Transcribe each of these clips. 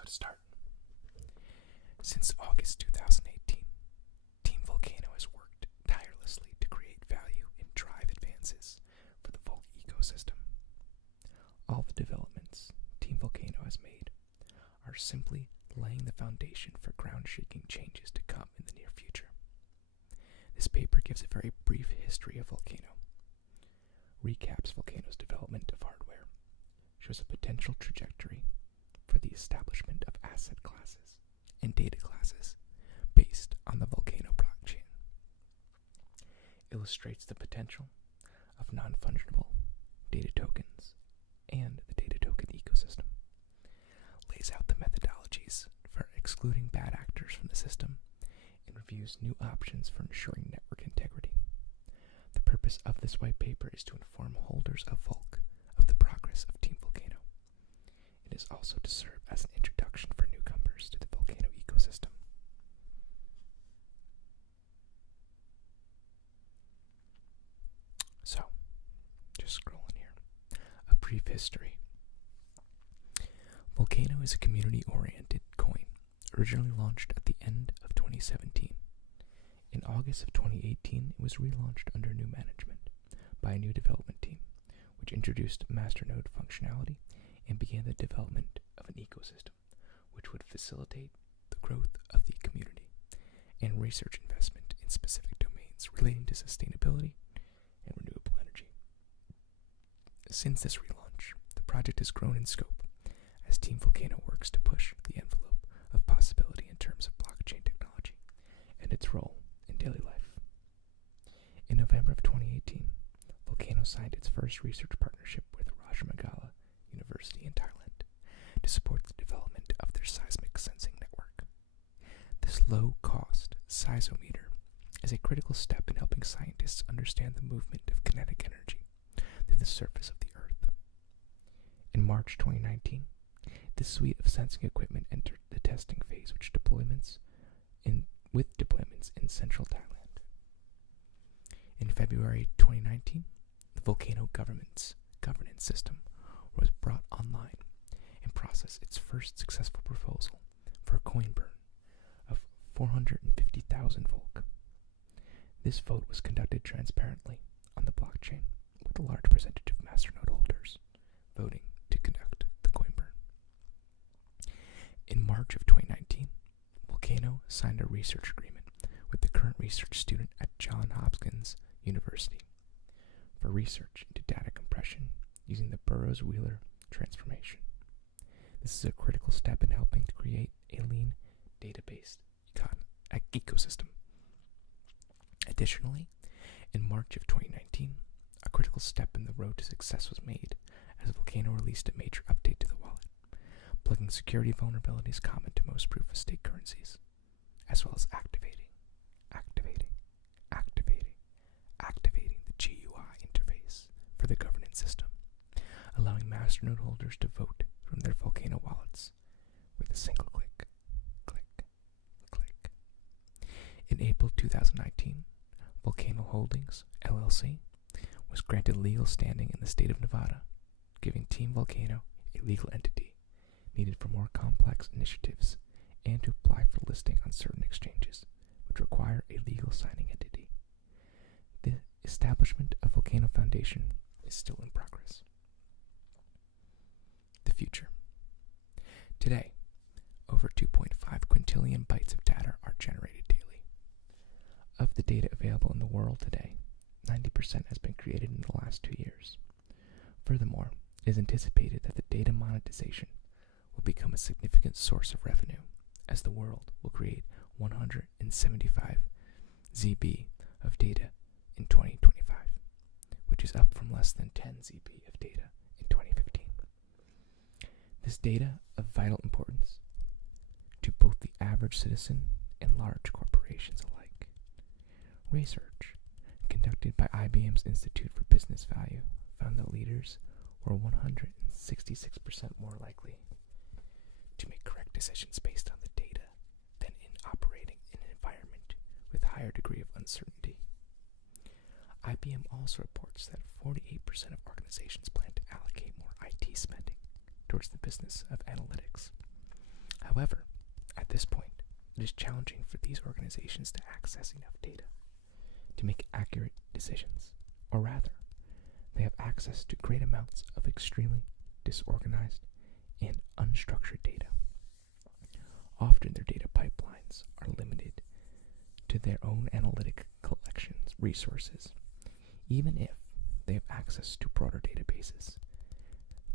So to start, since August 2018, Team Vulcano has worked tirelessly to create value and drive advances for the Vulc ecosystem. All the developments Team Vulcano has made are simply laying the foundation for ground-shaking changes to come in the near future. This paper gives a very brief history of Vulcano, recaps Vulcano's development of hardware, shows a potential trajectory for the establishment of asset classes and data classes based on the Vulcano blockchain, illustrates the potential of non-fungible data tokens and the data token ecosystem, lays out the methodologies for excluding bad actors from the system, and reviews new options for ensuring network integrity. The purpose of this white paper is to inform holders of Vulc of the progress of Team Vulcano. It is also to serve as an introduction for newcomers to the Vulcano ecosystem. So, just scrolling here. A brief history. Vulcano is a community-oriented coin, originally launched at the end of 2017. In August of 2018, it was relaunched under new management by a new development team, which introduced masternode functionality and began the development of an ecosystem which would facilitate the growth of the community and research investment in specific domains relating to sustainability and renewable energy. Since this relaunch, the project has grown in scope as Team Vulcano works to push the envelope of possibility in terms of blockchain technology and its role in daily life. In November of 2018, Vulcano signed its first research partnership with Rajamangala University in Thailand to support the development of their seismic sensing network. This low-cost seismometer is a critical step in helping scientists understand the movement of kinetic energy through the surface of the Earth. In March 2019, this suite of sensing equipment entered the testing phase, with deployments in central Thailand. In February 2019, the Vulcano governance system was brought online and processed its first successful proposal for a coin burn of 450,000 Vulc. This vote was conducted transparently on the blockchain, with a large percentage of masternode holders voting to conduct the coin burn. In March of 2019, Vulcano signed a research agreement with the current research student at Johns Hopkins University for research into data compression using the Burroughs-Wheeler transformation. This is a critical step in helping to create a lean database ecosystem. Additionally, in March of 2019, a critical step in the road to success was made as Vulcano released a major update to the wallet, plugging security vulnerabilities common to most proof-of-stake currencies, as well as activating the GUI interface for the governance system, allowing masternode holders to vote from their Vulcano wallets with a single click. In April 2019, Vulcano Holdings, LLC, was granted legal standing in the state of Nevada, giving Team Vulcano a legal entity needed for more complex initiatives and to apply for listing on certain exchanges, which require a legal signing entity. The establishment of Vulcano Foundation is still in progress. The future. Today, over 2.5 quintillion bytes of data are generated daily. Of the data available in the world today, 90% has been created in the last 2 years. Furthermore, it is anticipated that the data monetization will become a significant source of revenue, as the world will create 175 ZB of data in 2025, which is up from less than 10 ZB of data in 2015. This data of vital importance to both the average citizen and large corporations alike. Research conducted by IBM's Institute for Business Value found that leaders were 166% more likely to make correct decisions based on the data than in operating in an environment with a higher degree of uncertainty. IBM also reports that 48% of organizations plan to allocate more IT spending towards the business of analytics, However, at this point, it is challenging for these organizations to access enough data to make accurate decisions, or rather, they have access to great amounts of extremely disorganized and unstructured data. Often their data pipelines are limited to their own analytic collections resources, even if they have access to broader databases.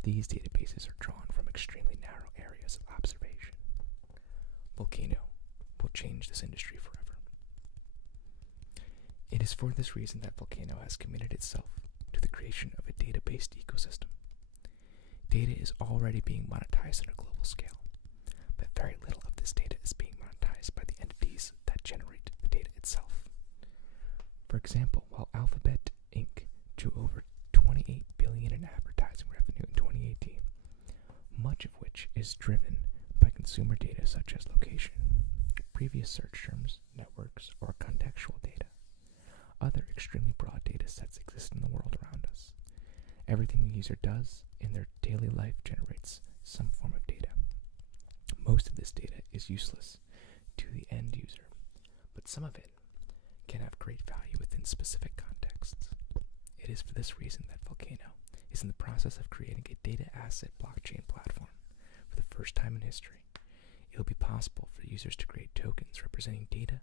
These databases are drawn from extremely narrow areas of observation. Vulcano will change this industry forever. It is for this reason that Vulcano has committed itself to the creation of a data-based ecosystem. Data is already being monetized on a global scale, but very little of this data is being monetized by the entities that generate the data itself. For example, while Alphabet Inc. drew over $28 billion in advertising revenue in 2018, much of which is driven by consumer data such as location, previous search terms, networks, or contextual data. Other extremely broad data sets exist in the world around us. Everything the user does in their daily life generates some form of data. Most of this data is useless to the end user, but some of it can have great value within specific contexts. It is for this reason that Vulcano is in the process of creating a data asset blockchain platform. For the first time in history, it will be possible for users to create tokens representing data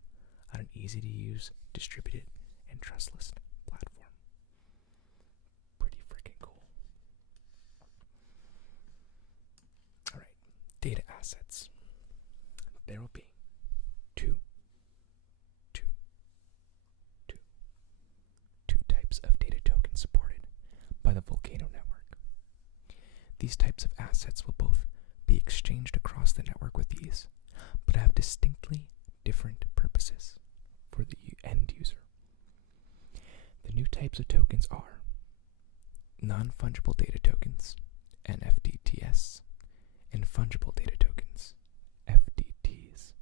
on an easy-to-use, distributed, and trustless platform. Pretty freaking cool. Alright, data assets. There will be two types of data tokens supported by the Vulcano network. These types of assets will both be exchanged across the network with ease, but have distinctly different purposes for the end user. The new types of tokens are non-fungible data tokens, NFDTS, and fungible data tokens, FDTs.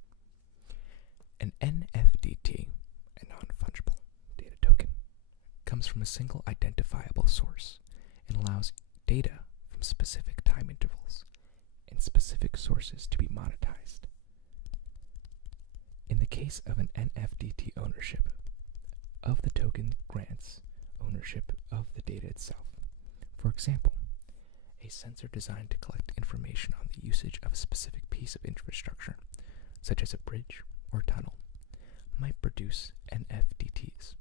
An NFDT, a non-fungible data token, comes from a single identifiable source and allows data from specific time intervals and specific sources to be monetized. In the case of an NFDT, ownership of the token grants ownership of the data itself. For example, a sensor designed to collect information on the usage of a specific piece of infrastructure, such as a bridge or tunnel, might produce NFDTs,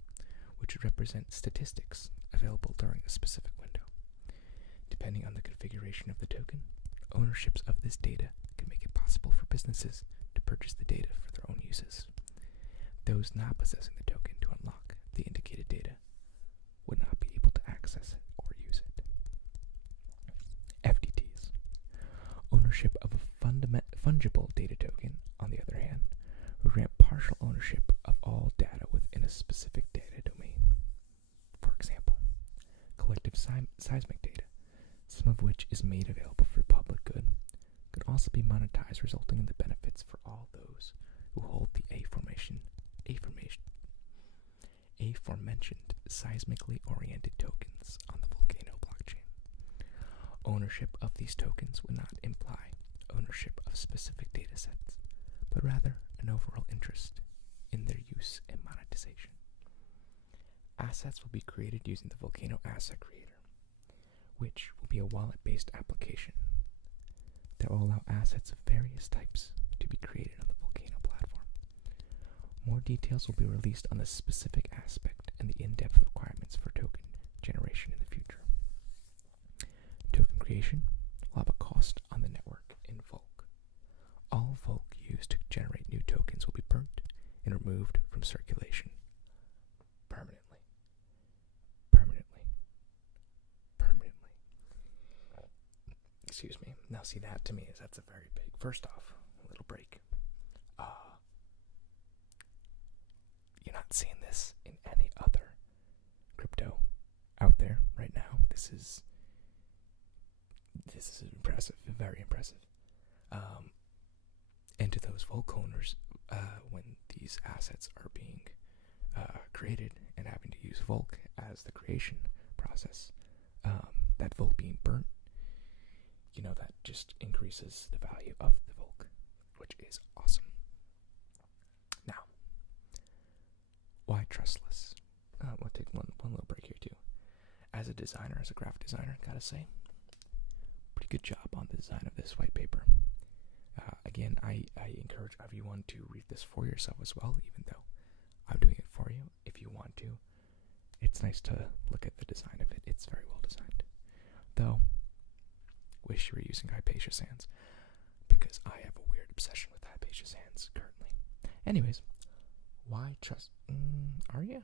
which would represent statistics available during a specific window. Depending on the configuration of the token, ownerships of this data can make it possible for businesses to purchase the data for their own uses. Those not possessing the token to unlock the indicated data would not be able to access it or use it. FDTs. Ownership of a fungible data token, on the other hand, would grant partial ownership of all data within a specific data domain. For example, collective seismic data, some of which is made available for public good, could also be monetized, resulting in the benefits for all those who hold the aforementioned seismically oriented tokens on the Vulcano blockchain. Ownership of these tokens would not imply ownership of specific data sets, but rather an overall interest in their use and monetization. Assets will be created using the Vulcano Asset Creator, which will be a wallet-based application that will allow assets of various types to be created on the Vulcano platform. More details will be released on the specific aspect and the in-depth requirements for token generation in the future. Token creation will have a cost on the network in Vulc. All Vulc used to generate new tokens will be burnt and removed from circulation permanently. Excuse me. Now see, that to me that's a very big, first off, a little break. You're not seeing this in any other crypto out there right now. This is impressive, very impressive. And to those Vulc owners, when these assets are being created and having to use Vulc as the creation process, that Vulc being burnt, that just increases the value of the Vulc which is awesome. Now, why trustless? We'll take one little break here too. As a designer, as a graphic designer, gotta say, pretty good job on the design of this white paper. Again, I encourage everyone to read this for yourself as well, even though I'm doing it for you. If you want to, it's nice to look at the design of it. It's very well designed. Though, wish you were using Hypatia sands, because I have a weird obsession with Hypatia sands currently. Anyways, why trust? Are you?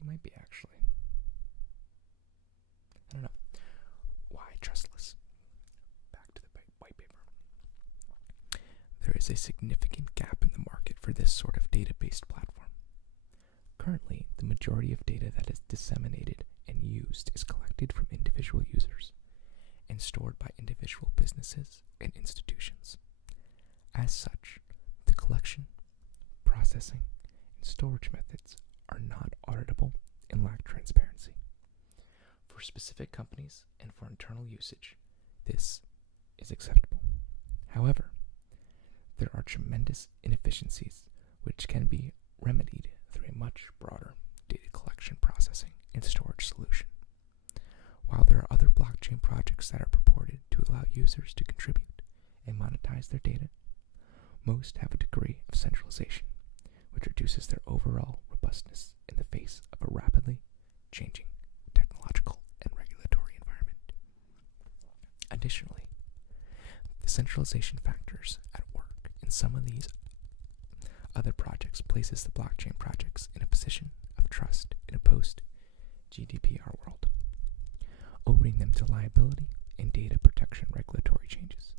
You might be, actually. I don't know. Why trustless? Back to the white paper. There is a significant gap in the market for this sort of data-based platform. Currently, the majority of data that is disseminated and used is collected from individual users and stored by individual businesses and institutions. As such, the collection, processing, and storage methods are not auditable and lack transparency. For specific companies and for internal usage, this is acceptable. However, there are tremendous inefficiencies which can be remedied through a much broader data collection, processing, and storage solution. While there are other blockchain projects that are purported to allow users to contribute and monetize their data, most have a degree of centralization, which reduces their overall robustness in the face of a rapidly changing technological and regulatory environment. Additionally, the centralization factors at work in some of these other projects places the blockchain projects in a position of trust in a post-GDPR world, opening them to liability and data protection regulatory changes.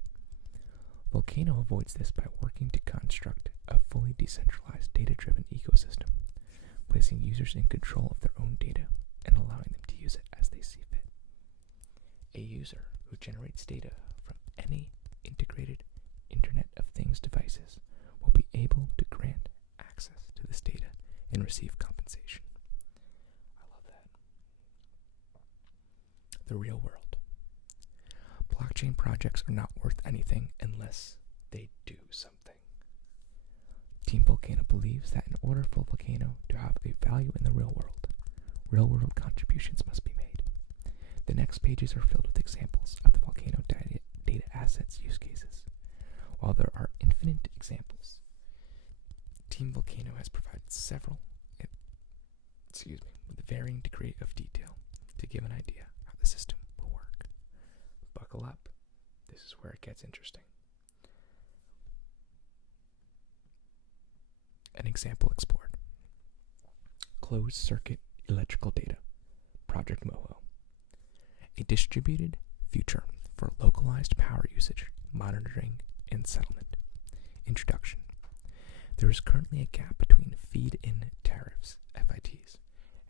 Vulcano avoids this by working to construct a fully decentralized data-driven ecosystem, placing users in control of their own data and allowing them to use it as they see fit. A user who generates data from any integrated Internet of Things devices will be able to grant access to this data and receive compensation. I love that. The real world. Blockchain projects are not worth anything unless they do something. Team Vulcano believes that in order for Vulcano to have a value in the real world contributions must be made. The next pages are filled with examples of the Vulcano data assets use cases. While there are infinite examples, Team Vulcano has provided several, with a varying degree of detail to give an idea how the system will work. Buckle up, this is where it gets interesting. An example explored. Closed circuit electrical data, Project Moho. A distributed future for localized power usage, monitoring, and settlement. Introduction. There is currently a gap between feed-in tariffs, FITs,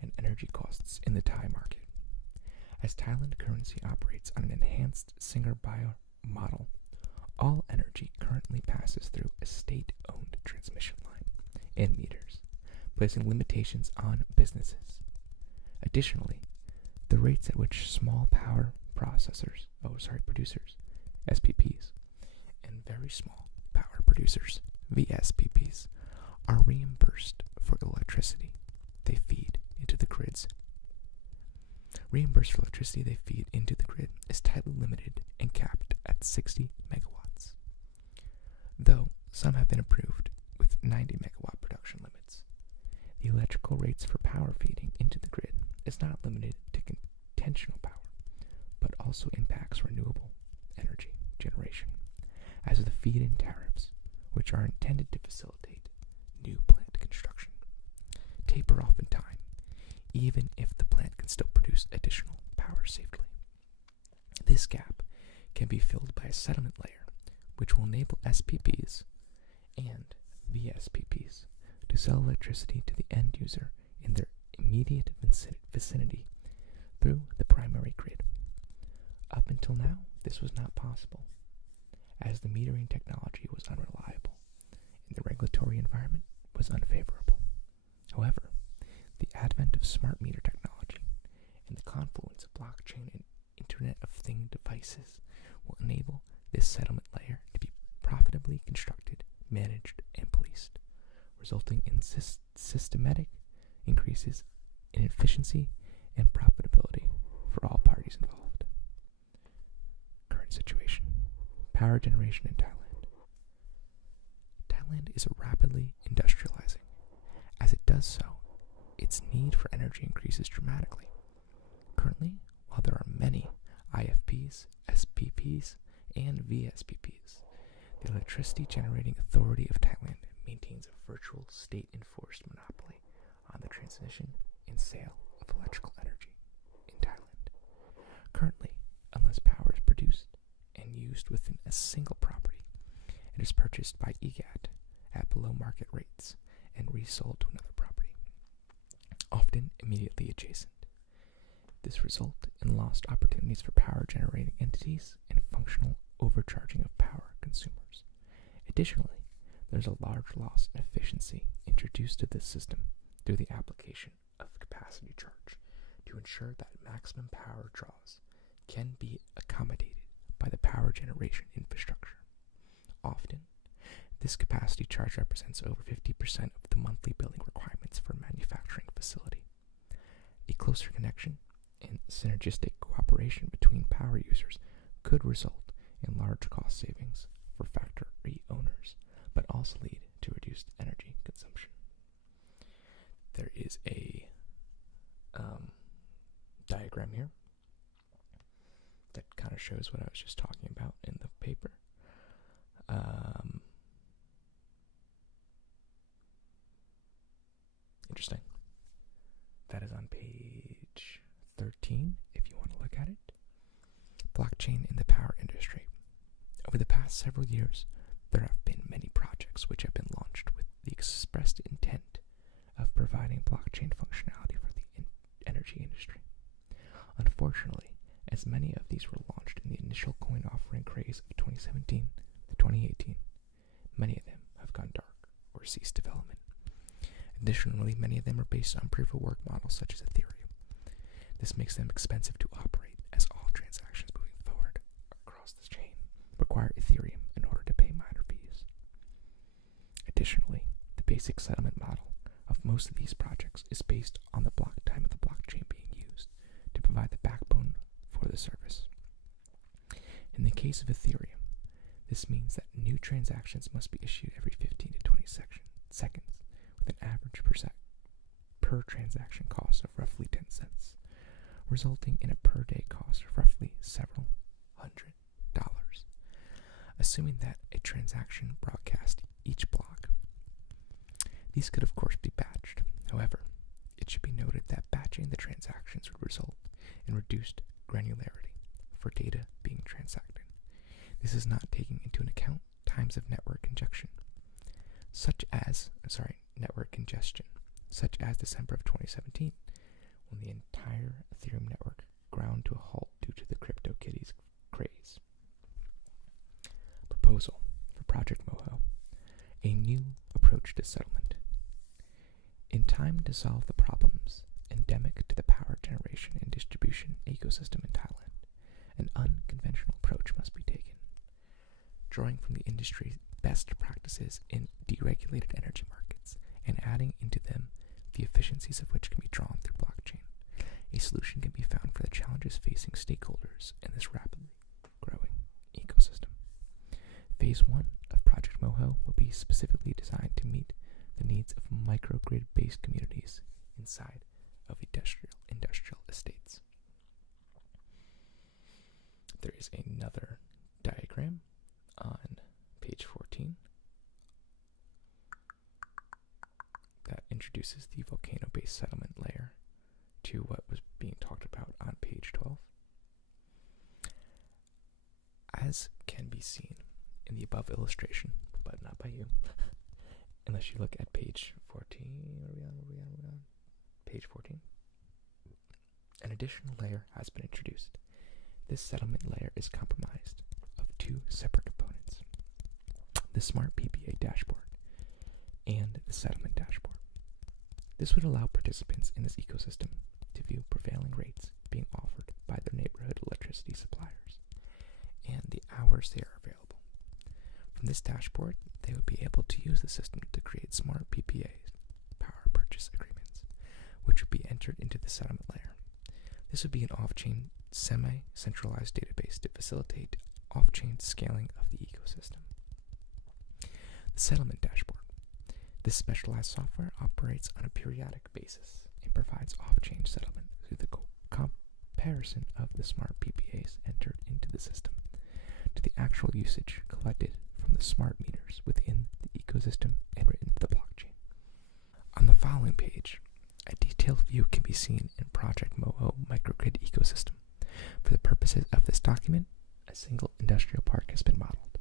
and energy costs in the Thai market. As Thailand currency operates on an enhanced Singer-Bio model, all energy currently passes through a state-owned transmission line and meters, placing limitations on businesses. Additionally, the rates at which small power producers, SPPs, and very small power producers, VSPPs, are reimbursed for electricity they feed into the grid is tightly limited and capped at 60 megawatts. Though some have been approved with 90 megawatt production limits, the electrical rates for power feeding into the grid is not limited to conventional power, but also impacts renewable energy generation, as the feed-in tariffs, which are intended to facilitate new plant construction, taper off in time, even if the plant can still produce additional power safely. This gap can be filled by a settlement layer, which will enable SPPs and VSPPs to sell electricity to the end user in their immediate vicinity through the primary grid. Up until now, this was not possible, as the metering technology was unreliable and the regulatory environment was unfavorable. However, the advent of smart meter technology and the confluence of blockchain and Internet of Things devices will enable this settlement layer to be profitably constructed, managed, and policed, resulting in systematic increases in efficiency and profitability for all parties involved. Current situation. Power generation in Thailand. Thailand is rapidly industrializing. As it does so, its need for energy increases dramatically. Currently, while there are many IFPs, SPPs, and VSPPs, the Electricity Generating Authority of Thailand maintains a virtual state-enforced monopoly on the transmission and sale of electrical energy in Thailand. Currently, unless power is produced and used within a single property, it is purchased by EGAT at below market rates and resold to another property, often immediately adjacent. This results in lost opportunities for power generating entities and functional overcharging of power consumers. Additionally, there's a large loss in efficiency introduced to this system through the application of capacity charge to ensure that maximum power draws can be accommodated by the power generation infrastructure. Often, this capacity charge represents over 50% of the monthly billing requirements for a manufacturing facility. A closer connection and synergistic cooperation between power users could result in large cost savings for factory owners, but also lead to reduced energy consumption. There is a diagram here that kind of shows what I was just talking about in the paper. Interesting. That is on page 13, if you want to look at it. Blockchain in the power industry. Over the past several years, there have been many projects which have been launched with the expressed intent of providing blockchain functionality for the energy industry. Unfortunately, as many of these were launched in the initial coin offering craze of 2017 to 2018, many of them have gone dark or ceased development. Additionally, many of them are based on proof-of-work models such as Ethereum. This makes them expensive to operate, as all transactions moving forward across this chain require Ethereum in order to pay miner fees. Additionally, the basic settlement model of most of these projects is based on the block time of the blockchain being used to provide the backbone for the service. In the case of Ethereum, this means that new transactions must be issued every 15 to 20 seconds, with an average per transaction cost of roughly 10 cents, resulting in a per day cost of roughly several $100. Assuming that a transaction broadcast each block. These could of course be batched. However, it should be noted that batching the transactions would result in reduced granularity for data being transacted. This is not taking into account times of network congestion, such as December of 2017, when the entire Ethereum network ground to a halt due to the CryptoKitties craze. Proposal for Project Moho: a new approach to settlement. In time to solve the problems endemic to the power generation and distribution ecosystem in Thailand, an unconventional approach must be taken, drawing from the industry's best practices in deregulated energy markets and adding into them the efficiencies of which can be drawn through blockchain. A solution can be found for the challenges facing stakeholders in this rapidly growing ecosystem. Phase 1 of Project Moho will be specifically designed to meet the needs of microgrid-based communities inside of industrial estates. There is another diagram on page 14 that introduces the Vulcano-based settlement layer to what was being talked about on page 12. As can be seen in the above illustration, but not by you, unless you look at page 14, page 14, an additional layer has been introduced. This settlement layer is comprised of two separate components: the Smart PPA dashboard and the settlement dashboard. This would allow participants in this ecosystem to view prevailing rates being offered by their neighborhood electricity suppliers and the hours they are this dashboard, they would be able to use the system to create smart PPAs, power purchase agreements, which would be entered into the settlement layer. This would be an off-chain, semi-centralized database to facilitate off-chain scaling of the ecosystem. The settlement dashboard. This specialized software operates on a periodic basis and provides off-chain settlement through the comparison of the smart PPAs entered into the system to the actual usage collected from the smart meters within the ecosystem and written into the blockchain. On the following page, a detailed view can be seen in Project Moho microgrid ecosystem. For the purposes of this document, a single industrial park has been modeled.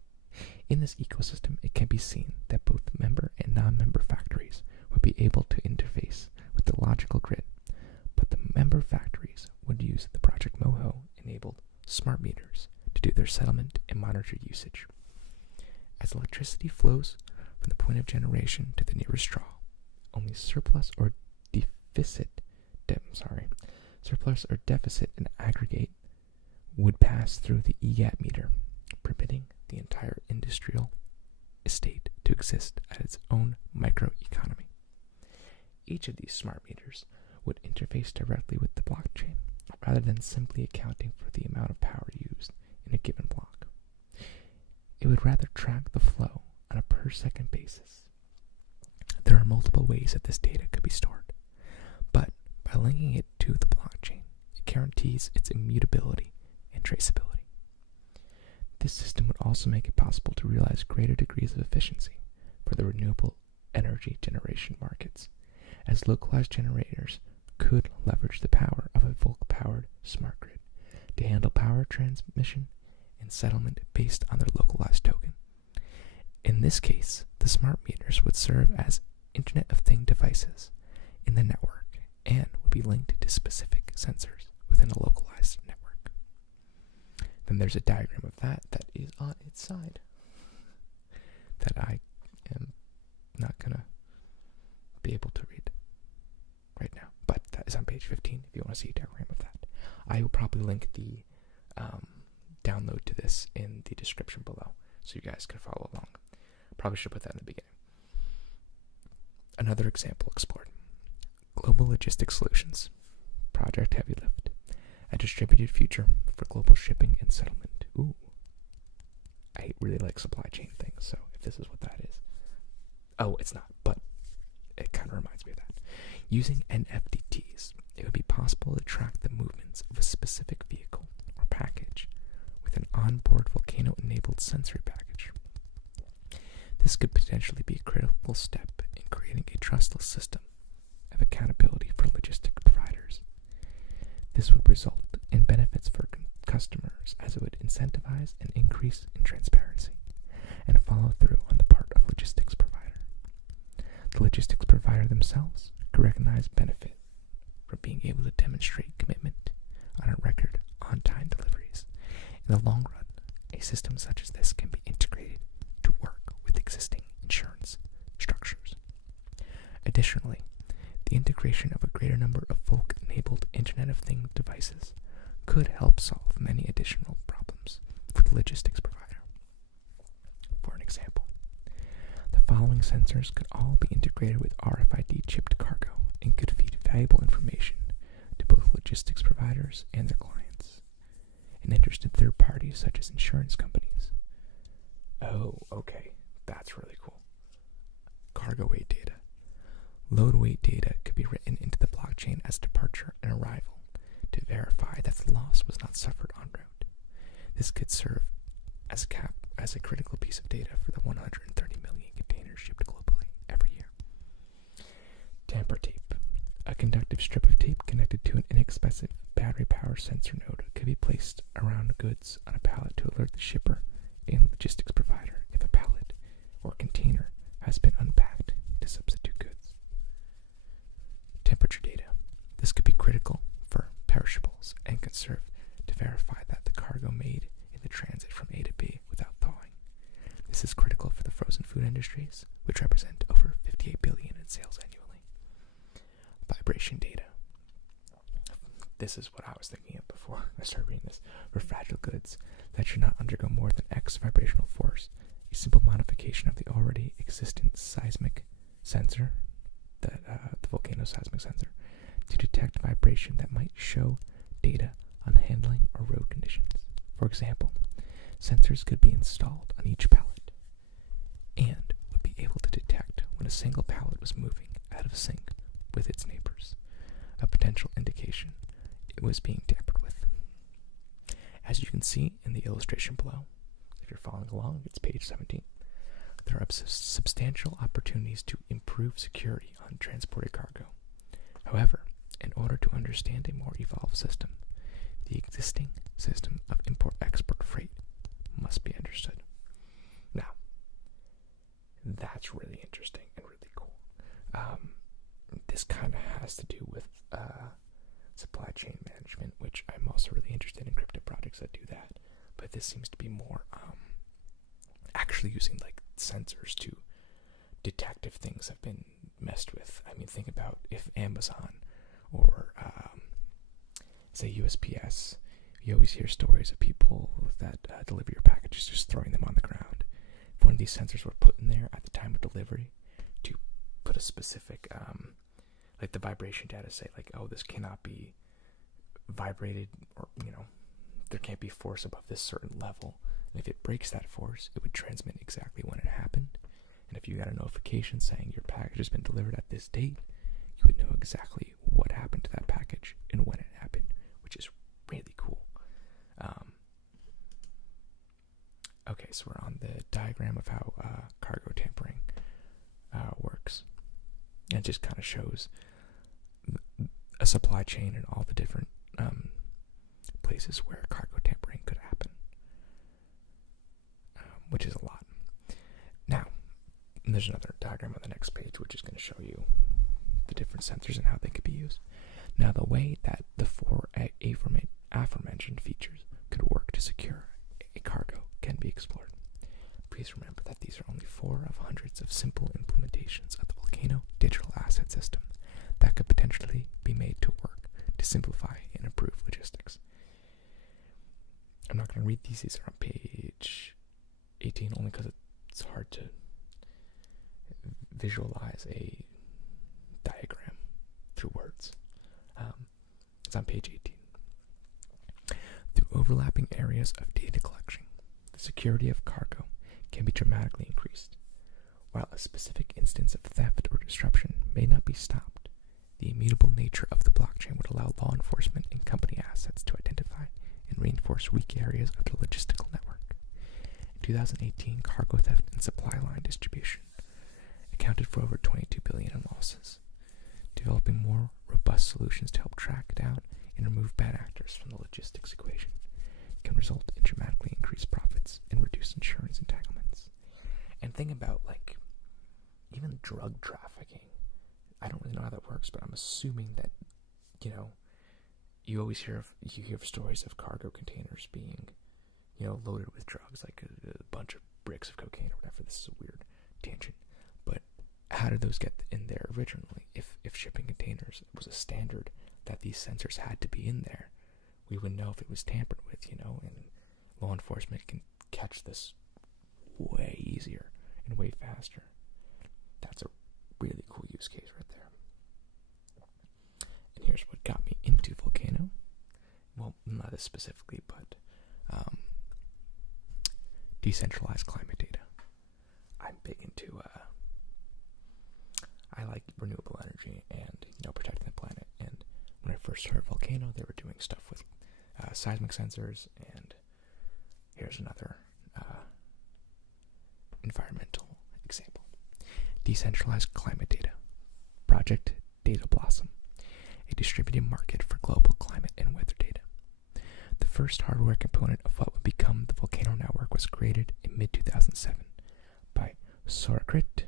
In this ecosystem, it can be seen that both member and non-member factories would be able to interface with the logical grid, but the member factories would use the Project Moho enabled smart meters to do their settlement and monitor usage. As electricity flows from the point of generation to the nearest straw, only surplus or deficit in aggregate would pass through the EGAT meter, permitting the entire industrial estate to exist as its own microeconomy. Each of these smart meters would interface directly with the blockchain, rather than simply accounting for the amount of power used in a given block. It would rather track the flow on a per-second basis. There are multiple ways that this data could be stored, but by linking it to the blockchain, it guarantees its immutability and traceability. This system would also make it possible to realize greater degrees of efficiency for the renewable energy generation markets, as localized generators could leverage the power of a Vulc-powered smart grid to handle power transmission and settlement based on their localized token. In this case, the smart meters would serve as Internet of Things devices in the network and would be linked to specific sensors within a localized network. Then there's a diagram of that is on its side that I am not going to be able to read right now, but that is on page 15 if you want to see a diagram of that. I will probably link the download to this in the description below so you guys can follow along. Probably should put that in the beginning. Another example explored. Global Logistics Solutions, Project Heavy Lift, a distributed future for global shipping and settlement. Ooh, I really like supply chain things, so if this is what that is. Oh, it's not, but it kind of reminds me of that. Using NFTs, it would be possible to track the movements of a specific vehicle or package with an onboard Vulcano-enabled sensory package. This could potentially be a critical step in creating a trustless system of accountability for logistic providers. This would result in benefits for customers as it would incentivize an increase in transparency and follow through on the part of logistics provider. The logistics provider themselves could recognize benefit from being able to demonstrate commitment on a record on-time deliveries. In the long run, a system such as this can be integrated to work with existing insurance structures. Additionally, the integration of a greater number of Vulc-enabled Internet of Things devices could help solve many additional problems for the logistics provider. For an example, the following sensors could all be integrated with RFID chipped cargo and could feed valuable information to both logistics providers and their clients, and interested third parties such as insurance companies. Oh, okay, that's really cool. Cargo weight data. Load weight data could be written into the blockchain as departure and arrival to verify that the loss was not suffered en route. This could serve as a critical piece of data for the 130 million containers shipped globally every year. Tamper tape. A conductive strip of tape connected to an inexpensive battery-powered sensor node could be placed around goods on a pallet to alert the shipper and logistics provider if a pallet or container has been unpacked to substitute goods. Temperature data. This could be critical for perishables and can serve to verify that the cargo made in the transit from A to B without thawing. This is critical for the frozen food industries, which represent over $58 billion in sales annually. Vibration data. This is what I was thinking of before I started reading this. For fragile goods that should not undergo more than X vibrational force a simple modification of the already existing seismic sensor, the Vulcano seismic sensor, to detect vibration that might show data on handling or road conditions. For example, sensors could be installed on each pallet and would be able to detect when a single pallet was moving out of sync with its neighbors, a potential indication it was being tampered with. As you can see in the illustration below, if you're following along, it's page 17. There are substantial opportunities to improve security on transported cargo. However, in order to understand a more evolved system, the existing system of import-export freight must be understood. Now, that's really interesting and really cool. This kind of has to do with supply chain management, which I'm also really interested in crypto projects that do that. But this seems to be more actually using like sensors to detect if things have been messed with. I mean, think about if Amazon or say USPS, you always hear stories of people that deliver your packages just throwing them on the ground. If one of these sensors were put in there at the time of delivery to put a specific, like the vibration data say like, oh, this cannot be vibrated, or, you know, there can't be force above this certain level. And if it breaks that force, it would transmit exactly when it happened. And if you got a notification saying your package has been delivered at this date, you would know exactly what happened to that package and when it happened, which is really cool. Okay, so we're on the diagram of how cargo tampering works. And it just kind of shows a supply chain and all the different places where cargo tampering could happen, which is a lot. Now, there's another diagram on the next page, which is going to show you the different sensors and how they could be used. Now, the way that the four aforementioned features could work to secure a cargo can be explored. Please remember that these are only 4 of hundreds of simple implementations of the Vulcano digital asset system that could potentially be made to work to simplify and improve logistics. I'm not going to read these. These are on page 18 only because it's hard to visualize a diagram through words. It's on page 18. Through overlapping areas of data collection, the security of cargo can be dramatically increased. While a specific instance of theft or disruption may not be stopped, the immutable nature of the blockchain would allow law enforcement and company assets to identify and reinforce weak areas of the logistical network. In 2018, cargo theft and supply line distribution accounted for over $22 billion in losses. Developing more robust solutions to help track down and remove bad actors from the logistics equation can result in dramatically increased profits and reduced insurance entanglements. And think about, like, even drug trafficking. I don't really know how that works, but I'm assuming that, you know, you always hear of stories of cargo containers being, you know, loaded with drugs, like a bunch of bricks of cocaine or whatever. This is a weird tangent. But how did those get in there originally? If shipping containers was a standard that these sensors had to be in there, we would know if it was tampered with, you know, and law enforcement can catch this way easier and way faster. That's a really cool use case right there. And here's what got me into Vulcano. Well, not this specifically, but decentralized climate data. I'm big into I like renewable energy and, you know, protecting the planet. And when I first heard Vulcano, they were doing stuff with seismic sensors, and here's another environmental example. Decentralized climate data. Project Data Blossom, a distributed market for global climate and weather data. The first hardware component of what would become the Vulcano network was created in mid-2007 by Sorakrit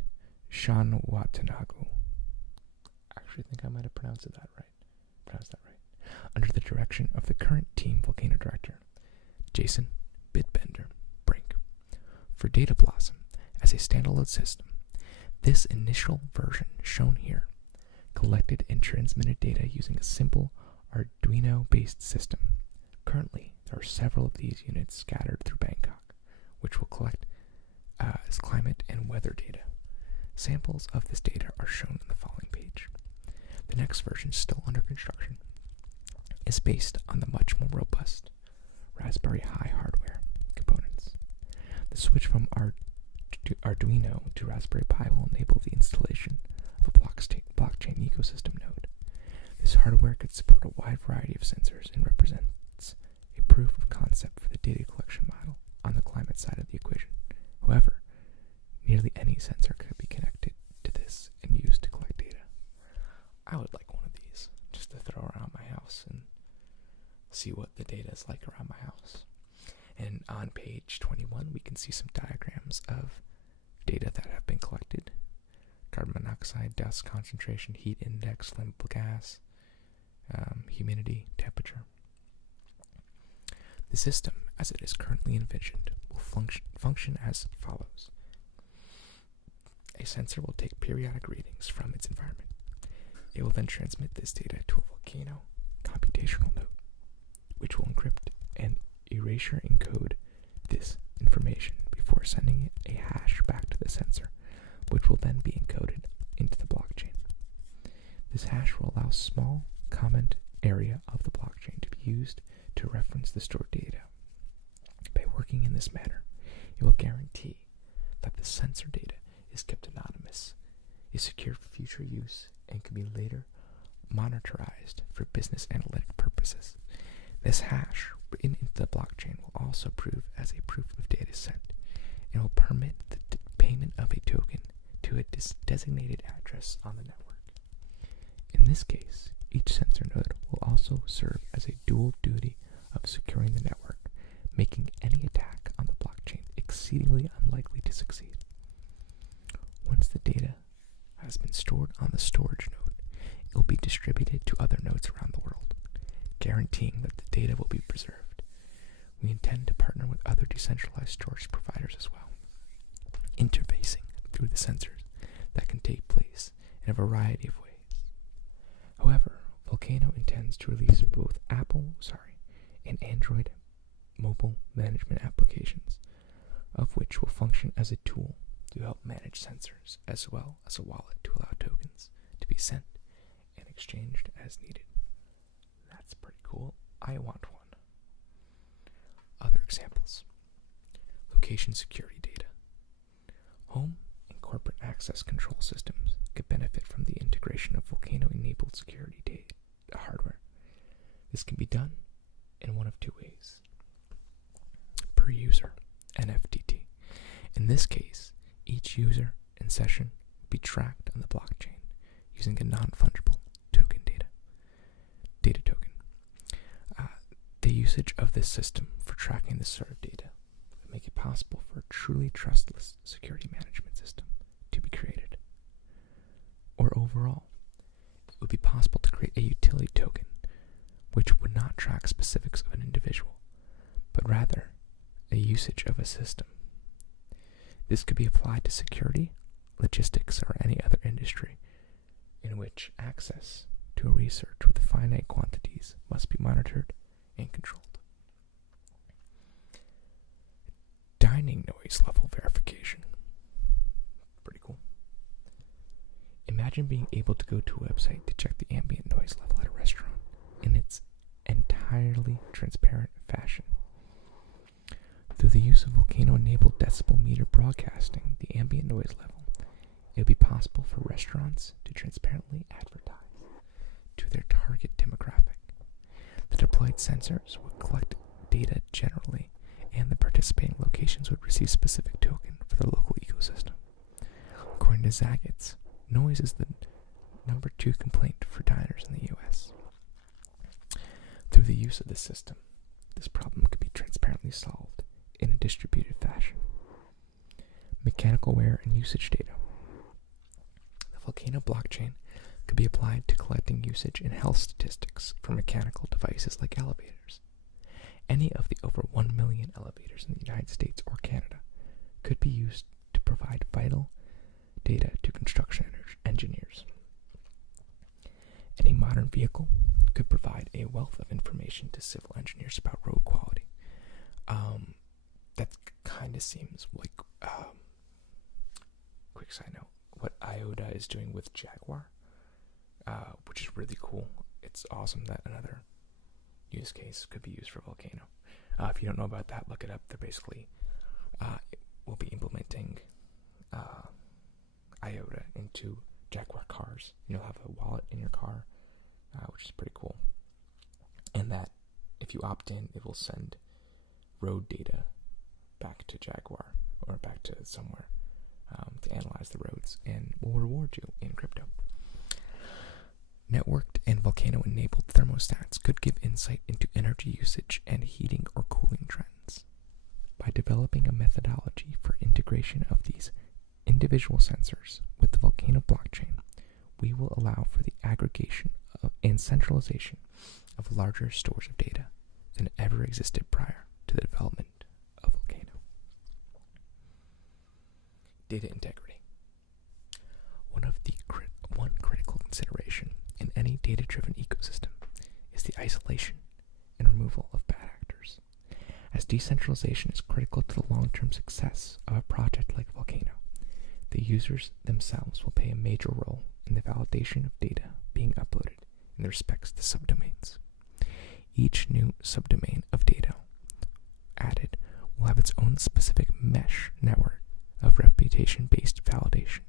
Shanwatanagu. I actually think I might have pronounced that right. Under the direction of the current Team Vulcano director, Jason Bitbender Brink. For Data Blossom, as a standalone system, this initial version shown here collected and transmitted data using a simple Arduino-based system. Currently, there are several of these units scattered through Bangkok, which will collect is climate and weather data. Samples of this data are shown on the following page. The next version, still under construction, is based on the much more robust Raspberry Pi hardware components. The switch from Arduino to Raspberry Pi will enable the installation of a blockchain ecosystem node. This hardware could support a wide variety of sensors and represents a proof of concept for the data collection model on the climate side of the equation. However, nearly any sensor could be connected to this and used to collect data. I would like one of these just to throw around my house and see what the data is like around my house. And on page 21, we can see some diagrams of data that have been collected. Carbon monoxide, dust concentration, heat index, flammable gas, humidity, temperature. The system, as it is currently envisioned, will function as follows. A sensor will take periodic readings from its environment. It will then transmit this data to a Vulcano computational node, which will encrypt and erasure encode this information before sending it a hash back to the sensor, which will then be encoded into the blockchain. This hash will allow small comment area of the blockchain to be used to reference the stored data. By working in this manner, it will guarantee that the sensor data is kept anonymous, is secured for future use, and can be later monitorized for business analytic purposes. This hash written into the blockchain will also prove as a proof of data sent and will permit the payment of a token to a designated address on the network. In this case, each sensor node will also serve as a dual duty of securing the network, making any attack on the blockchain exceedingly unlikely to succeed. Once the data has been stored on the storage node, it will be distributed to other nodes around the world, guaranteeing that the data will be preserved. We intend to partner with other decentralized storage providers as well, interfacing through the sensors that can take place in a variety of ways. However, Vulcano intends to release both Apple and Android mobile management applications, of which will function as a tool to help manage sensors, as well as a wallet to allow tokens to be sent and exchanged as needed. That's pretty cool. I want one. Other examples. Location security data. Home and corporate access control systems could benefit from the integration of Vulcano-enabled security data hardware. This can be done in one of two ways. Per user, NFTT. In this case, each user and session will be tracked on the blockchain using a non-fungible token data token. The usage of this system for tracking this sort of data would make it possible for a truly trustless security management system to be created. Or overall, it would be possible to create a utility token which would not track specifics of an individual, but rather a usage of a system. This could be applied to security, logistics, or any other industry in which access to a research with finite quantities must be monitored and controlled. Dining noise level verification. Pretty cool. Imagine being able to go to a website to check the ambient noise level at a restaurant in its entirely transparent fashion. Through the use of Vulcano-enabled decibel meter broadcasting the ambient noise level, it would be possible for restaurants to transparently advertise to their target demographic. The deployed sensors would collect data generally, and the participating locations would receive specific token for their local ecosystem. According to Zagat's, noise is the number 2 complaint for diners in the U.S. Through the use of this system, this problem could be transparently solved in a distributed fashion. Mechanical wear and usage data. The Vulcano blockchain could be applied to collecting usage and health statistics for mechanical devices like elevators. Any of the over 1 million elevators in the United States or Canada could be used to provide vital data to construction engineers. Any modern vehicle could provide a wealth of information to civil engineers about road quality. That kind of seems like quick side note, what IOTA is doing with Jaguar, which is really cool. It's awesome that another use case could be used for Vulcano. If you don't know about that, look it up. They're basically will be implementing IOTA into Jaguar cars. You'll have a wallet in your car, which is pretty cool. And that if you opt in, it will send road data back to Jaguar or back to somewhere to analyze the roads and will reward you in crypto. Networked and Vulcano-enabled thermostats could give insight into energy usage and heating or cooling trends. By developing a methodology for integration of these individual sensors with the Vulcano blockchain, we will allow for the aggregation and centralization of larger stores of data than ever existed prior to the development of Vulcano. Data integrity. One critical consideration in any data-driven ecosystem is the isolation and removal of bad actors. As decentralization is critical to the long-term success of a project like Vulcano, the users themselves will play a major role in the validation of data being uploaded in respects to subdomains. Each new subdomain of data added will have its own specific mesh network of reputation-based validation.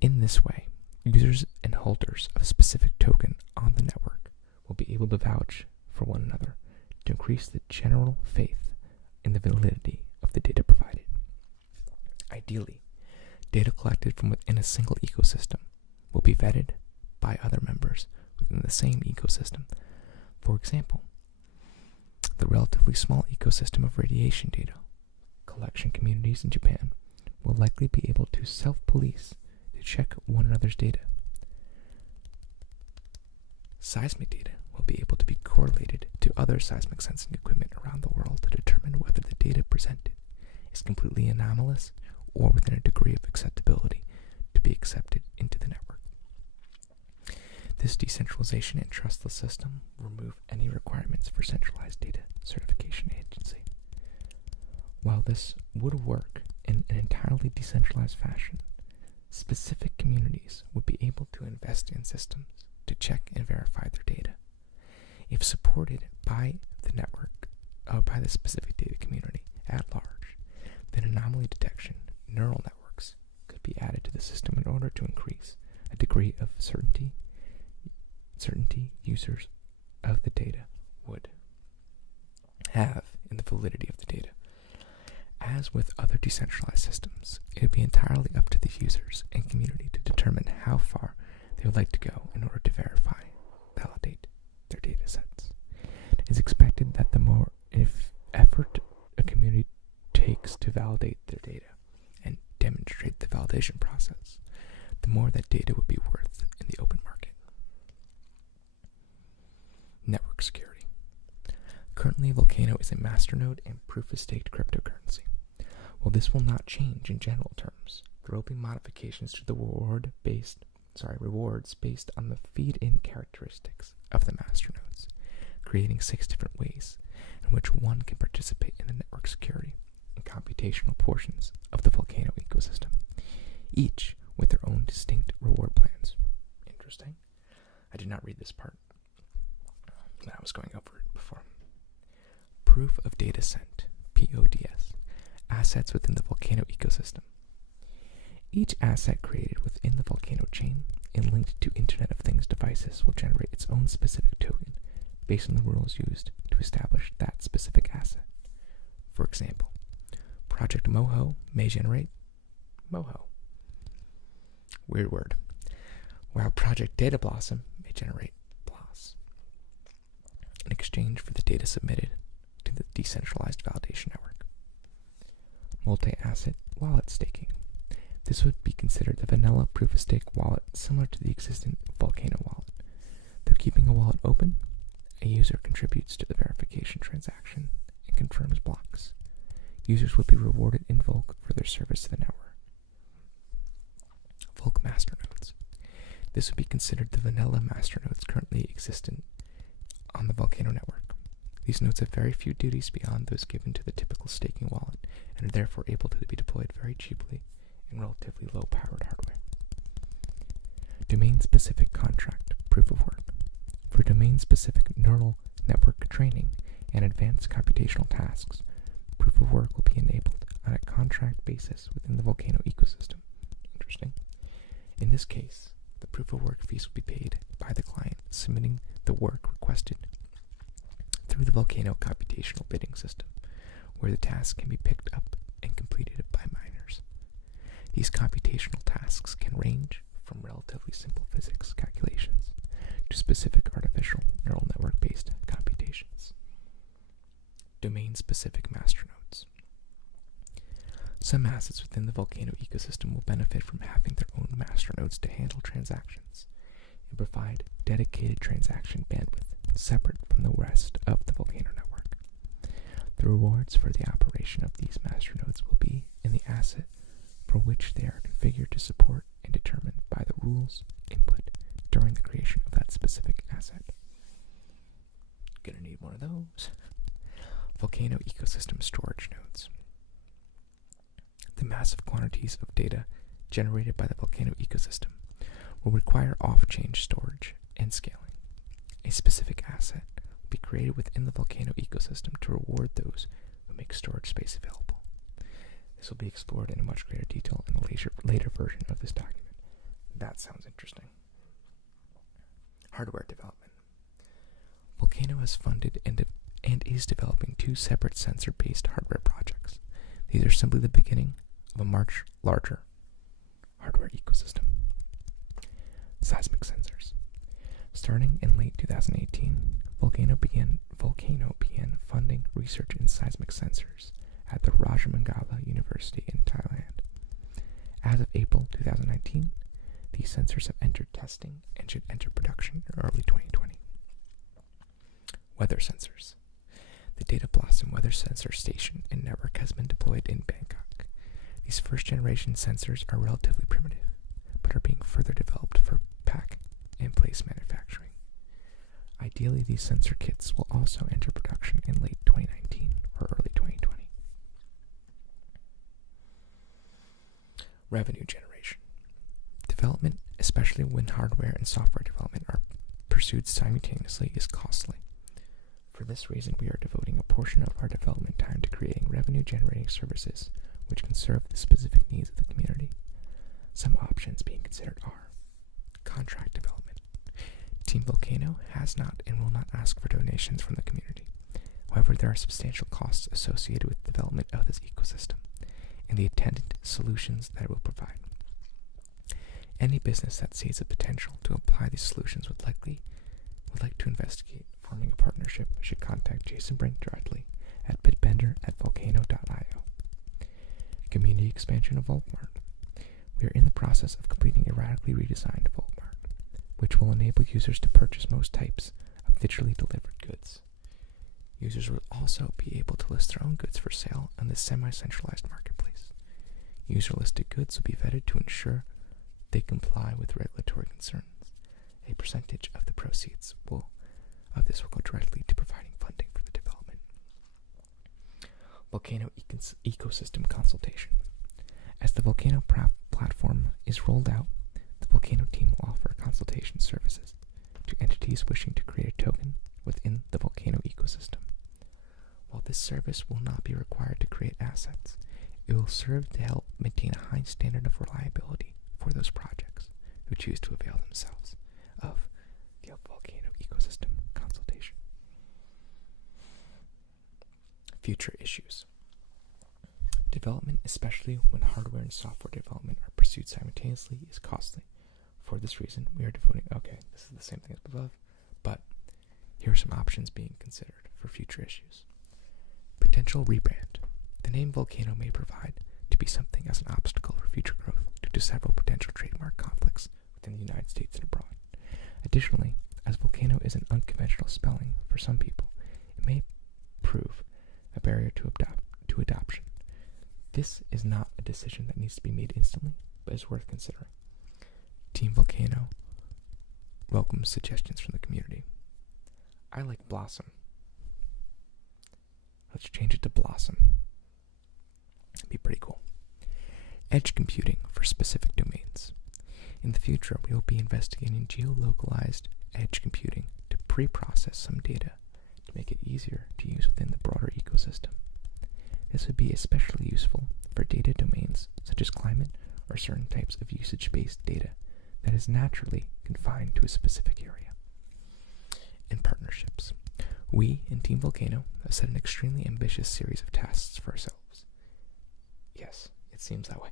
In this way, users and holders of a specific token on the network will be able to vouch for one another to increase the general faith in the validity of the data provided. Ideally, data collected from within a single ecosystem will be vetted by other members within the same ecosystem. For example, the relatively small ecosystem of radiation data collection communities in Japan will likely be able to self-police to check one another's data. Seismic data will be able to be correlated to other seismic sensing equipment around the world to determine whether the data presented is completely anomalous or within a degree of acceptability to be accepted into the network. This decentralization and trustless system will remove any requirements for centralized data certification agency. While this would work in an entirely decentralized fashion, specific communities would be able to invest in systems to check and verify their data. If supported by the network, by the specific data community at large, then anomaly detection neural networks could be added to the system in order to increase a degree of certainty users of the data would have in the validity of the data. As with other decentralized systems, it would be entirely up to the users and community to determine how far they would like to go in order to validate their data sets. It is expected that the more effort a community takes to validate their data and demonstrate the validation process, the more that data would be worth in the open market. Network security. Currently, Vulcano is a masternode and proof-of-stake cryptocurrency. While this will not change in general terms, there will be modifications to the rewards based on the feed-in characteristics of the masternodes, creating 6 different ways in which one can participate in the network security and computational portions of the Vulcano ecosystem, each with their own distinct reward plans. Interesting. I did not read this part. I was going over it before. Proof of data sent, PODS, assets within the Vulcano ecosystem. Each asset created within the Vulcano chain and linked to Internet of Things devices will generate its own specific token based on the rules used to establish that specific asset. For example, Project Moho may generate Moho. Weird word. While Project Data Blossom may generate Bloss. In exchange for the data submitted to the decentralized validation network. Multi-asset wallet staking. This would be considered a vanilla proof-of-stake wallet similar to the existing Vulcano wallet. Through keeping a wallet open, a user contributes to the verification transaction and confirms blocks. Users would be rewarded in Vulc for their service to the network. Vulc masternodes. This would be considered the vanilla masternodes currently existent on the Vulcano network. These nodes have very few duties beyond those given to the typical staking wallet and are therefore able to be deployed very cheaply and relatively low-powered hardware. Domain-specific contract proof of work. For domain-specific neural network training and advanced computational tasks, proof of work will be enabled on a contract basis within the Vulcano ecosystem. Interesting. In this case, the proof of work fees will be paid by the client submitting the work requested through the Vulcano computational bidding system, where the task can be picked up and completed by miners. These computational tasks can range from relatively simple physics calculations to specific artificial neural network-based computations. Domain-specific masternodes. Some assets within the Vulcano ecosystem will benefit from having their own masternodes to handle transactions and provide dedicated transaction bandwidth separate from the rest of the Vulcano network. The rewards for the operation of these masternodes will be in the asset for which they are configured to support and determined by the rules input during the creation of that specific asset. Gonna need one of those. Vulcano ecosystem storage nodes. The massive quantities of data generated by the Vulcano ecosystem will require off-chain storage and scaling. A specific asset will be created within the Vulcano ecosystem to reward those who make storage space available. This will be explored in a much greater detail in a later version of this document. That sounds interesting. Hardware development. Vulcano has funded and is developing 2 separate sensor-based hardware projects. These are simply the beginning of a much larger hardware ecosystem. Seismic sensors. Starting in late 2018, Vulcano began funding research in seismic sensors at the Rajamangala University in Thailand. As of April 2019, these sensors have entered testing and should enter production in early 2020. Weather sensors. The Data Blossom Weather Sensor Station and network has been deployed in Bangkok. These first-generation sensors are relatively primitive, but are being further developed for pack and place manufacturing. Ideally, these sensor kits will also enter production in late 2019 or early 2020. Revenue generation. Development, especially when hardware and software development are pursued simultaneously, is costly. For this reason, we are devoting a portion of our development time to creating revenue-generating services which can serve the specific needs of the community. Some options being considered are contract development. Team Vulcano has not and will not ask for donations from the community. However, there are substantial costs associated with the development of this ecosystem and the attendant solutions that it will provide. Any business that sees the potential to apply these solutions would like to investigate forming a partnership should contact Jason Brink directly at bitbender@vulcano.io. Community expansion of Vulcmart. We are in the process of completing a radically redesigned Vulcmart, which will enable users to purchase most types of digitally delivered goods. Users will also be able to list their own goods for sale on this semi-centralized marketplace. User-listed goods will be vetted to ensure they comply with regulatory concerns. A percentage of the proceeds of this will go directly to providing funding for the development. Vulcano ecosystem consultation. As the Vulcano platform is rolled out, the Vulcano team will offer consultation services to entities wishing to create a token within the Vulcano ecosystem. While this service will not be required to create assets, it will serve to help maintain a high standard of reliability for those projects who choose to avail themselves of the Vulcano ecosystem consultation. Future issues. Development, especially when hardware and software development are pursued simultaneously, is costly. For this reason, we are devoting, this is the same thing as above, but here are some options being considered for future issues. Potential rebrand. The name Vulcano may provide to be something as an obstacle for future growth due to several potential trademark conflicts within the United States and abroad. Additionally, as Vulcano is an unconventional spelling for some people, it may prove a barrier to adoption. This is not a decision that needs to be made instantly, but is worth considering. Team Vulcano welcomes suggestions from the community. I like Blossom. Let's change it to Blossom. It'd be pretty cool. edge computing for specific domains. In the future, we will be investigating geolocalized edge computing to pre-process some data to make it easier to use within the broader ecosystem. This would be especially useful for data domains such as climate or certain types of usage-based data that is naturally confined to a specific area. In partnerships, we in Team Vulcano have set an extremely ambitious series of tasks for ourselves. Yes, it seems that way.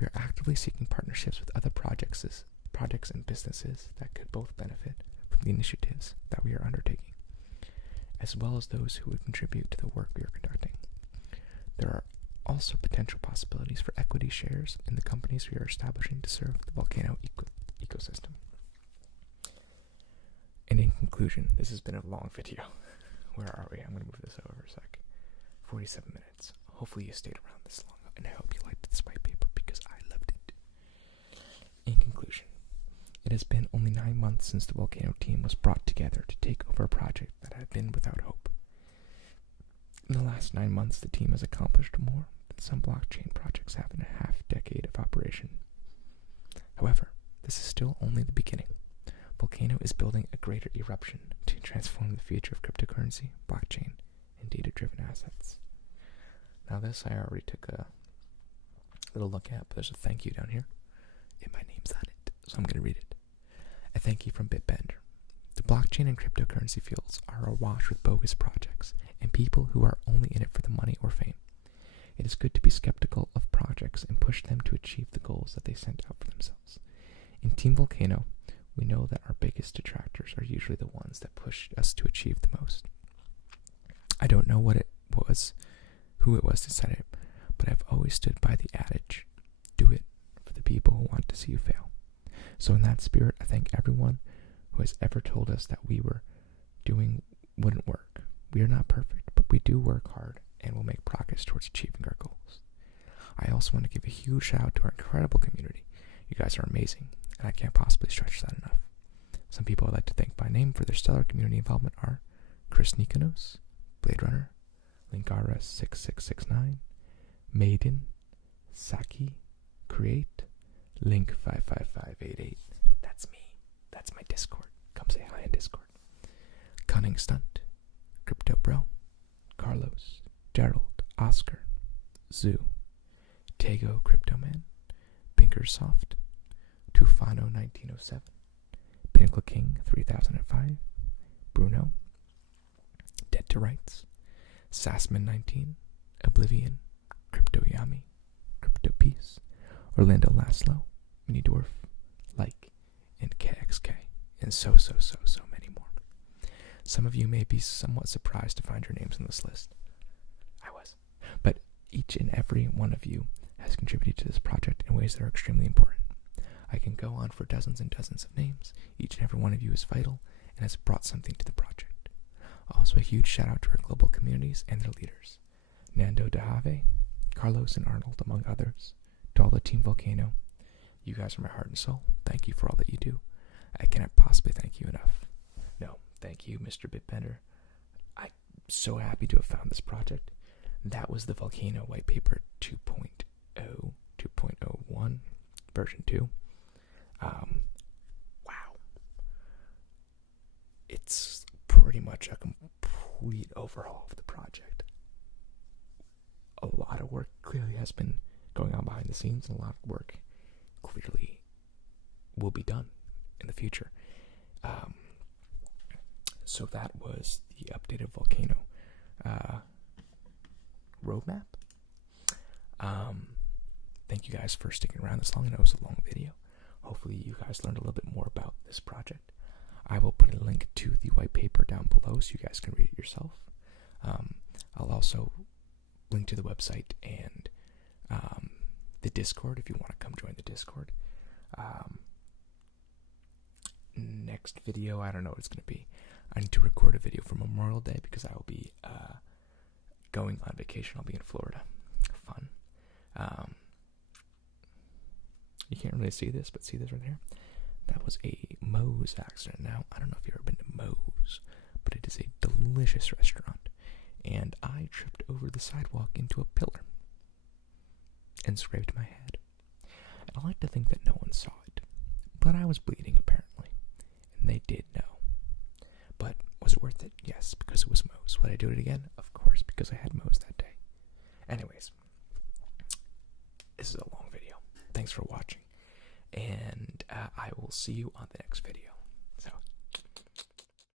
We are actively seeking partnerships with other projects and businesses that could both benefit from the initiatives that we are undertaking, as well as those who would contribute to the work we are conducting. There are also potential possibilities for equity shares in the companies we are establishing to serve the Vulcano ecosystem. And in conclusion, this has been a long video. Where are we? I'm going to move this over a sec. 47 minutes. Hopefully you stayed around this long, and I hope you liked this white paper because I loved it. In conclusion, it has been only 9 months since the Vulcano team was brought together to take over a project that had been without hope. In the last 9 months, the team has accomplished more than some blockchain projects have in a half-decade of operation. However, this is still only the beginning. Vulcano is building a greater eruption to transform the future of cryptocurrency, blockchain, and data-driven assets. Now this I already took a little look at, but there's a thank you down here, and my name's on it, so I'm going to read it. A thank you from Bitbender. The blockchain and cryptocurrency fields are awash with bogus projects and people who are only in it for the money or fame. It is good to be skeptical of projects and push them to achieve the goals that they sent out for themselves. In Team Vulcano, we know that our biggest detractors are usually the ones that push us to achieve the most. I don't know who it was that said it, but I've always stood by the adage, do it for the people who want to see you fail. So in that spirit, I thank everyone who has ever told us that we were doing wouldn't work. We are not perfect, but we do work hard and will make progress towards achieving our goals. I also want to give a huge shout out to our incredible community. You guys are amazing, and I can't possibly stretch that enough. Some people I'd like to thank by name for their stellar community involvement are Chris Nikonos, Blade Runner, Linkara6669, Maiden, Saki, Create, Link55588. That's me. That's my Discord. Come say hi in Discord. Cunning Stunt, Crypto Bro, Carlos, Gerald, Oscar, Zoo, Tego Cryptoman, Pinkersoft, Tufano 1907, Pinnacle King 3005, Bruno, Dead to Rights, Sassman 19, Oblivion, Crypto Yami, Crypto Peace, Orlando Laszlo, Minidorf, Like, and KXK, and so many more. Some of you may be somewhat surprised to find your names on this list. I was. But each and every one of you has contributed to this project in ways that are extremely important. I can go on for dozens and dozens of names. Each and every one of you is vital and has brought something to the project. Also a huge shout out to our global communities and their leaders. Nando DeHave, Carlos and Arnold, among others. To all the Team Vulcano, you guys are my heart and soul. Thank you for all that you do. I cannot possibly thank you enough. No, thank you, Mr. Bitbender. I'm so happy to have found this project. That was the Vulcano Whitepaper 2.0, 2.01, version 2. Wow. It's pretty much a complete overhaul of the project. A lot of work clearly has been going on behind the scenes, and a lot of work clearly will be done in the future. So that was the updated Vulcano roadmap. Thank you guys for sticking around this long. I know it was a long video. Hopefully you guys learned a little bit more about this project. I will put a link to the white paper down below so you guys can read it yourself. I'll also link to the website and the Discord if you want to come join the Discord. Next video, I don't know what it's going to be. I need to record a video for Memorial Day because I will be going on vacation. I'll be in Florida. Fun. You can't really see this, but see this right here? That was a Moe's accident. Now, I don't know if you've ever been to Moe's, but it is a delicious restaurant. And I tripped over the sidewalk into a pillar. and scraped my head. And I like to think that no one saw it, but I was bleeding apparently, and they did know. But was it worth it? Yes, because it was Moe's. Would I do it again? Of course, because I had Moe's that day. Anyways, this is a long video. Thanks for watching, and I will see you on the next video.